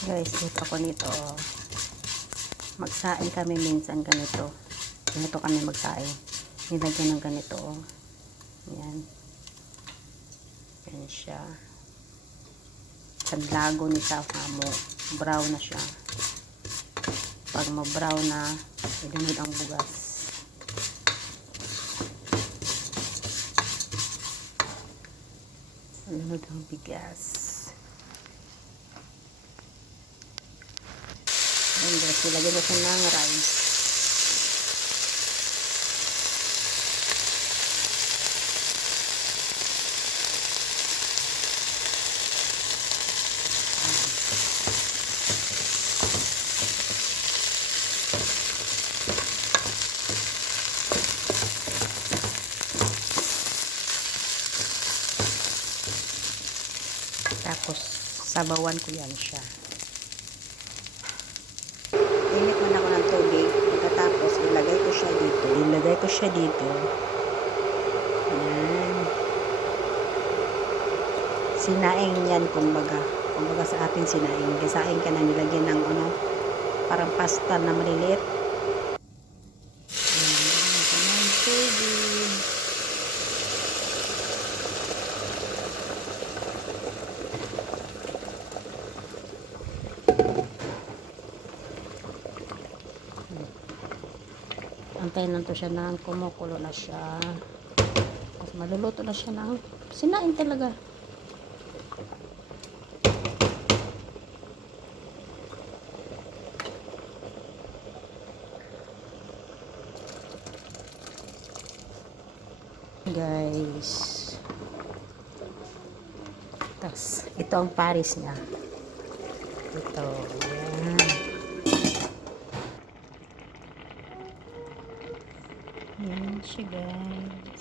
Guys, luto ako nito. Magsaing kami minsan ganito. Ganito kami magsaing. Nilagyan ng ganito. Yan. Yan siya. Sanlago ni sa hamo. Brown na siya. Pag ma-brown na, idunod ang bugas. Idunod ang bigas. And guys, ilagay ko siya ng rice. Tapos, sabawan ko yan siya. Init man ako ng tubig. Pagkatapos, ilagay ko siya dito. Ilagay ko siya dito. Yan. Sinaing yan, kumbaga. Kumbaga sa atin sinaing. Kasaing ka na nilagyan ng ano, parang pasta na maliliit. Yan. Tubig. Antayin lang to siya ng kumukulo na siya. Tapos maluluto na siya ng sinain talaga. Guys. Tapos ito ang paris niya. Ito. Yan. Yan siya guys.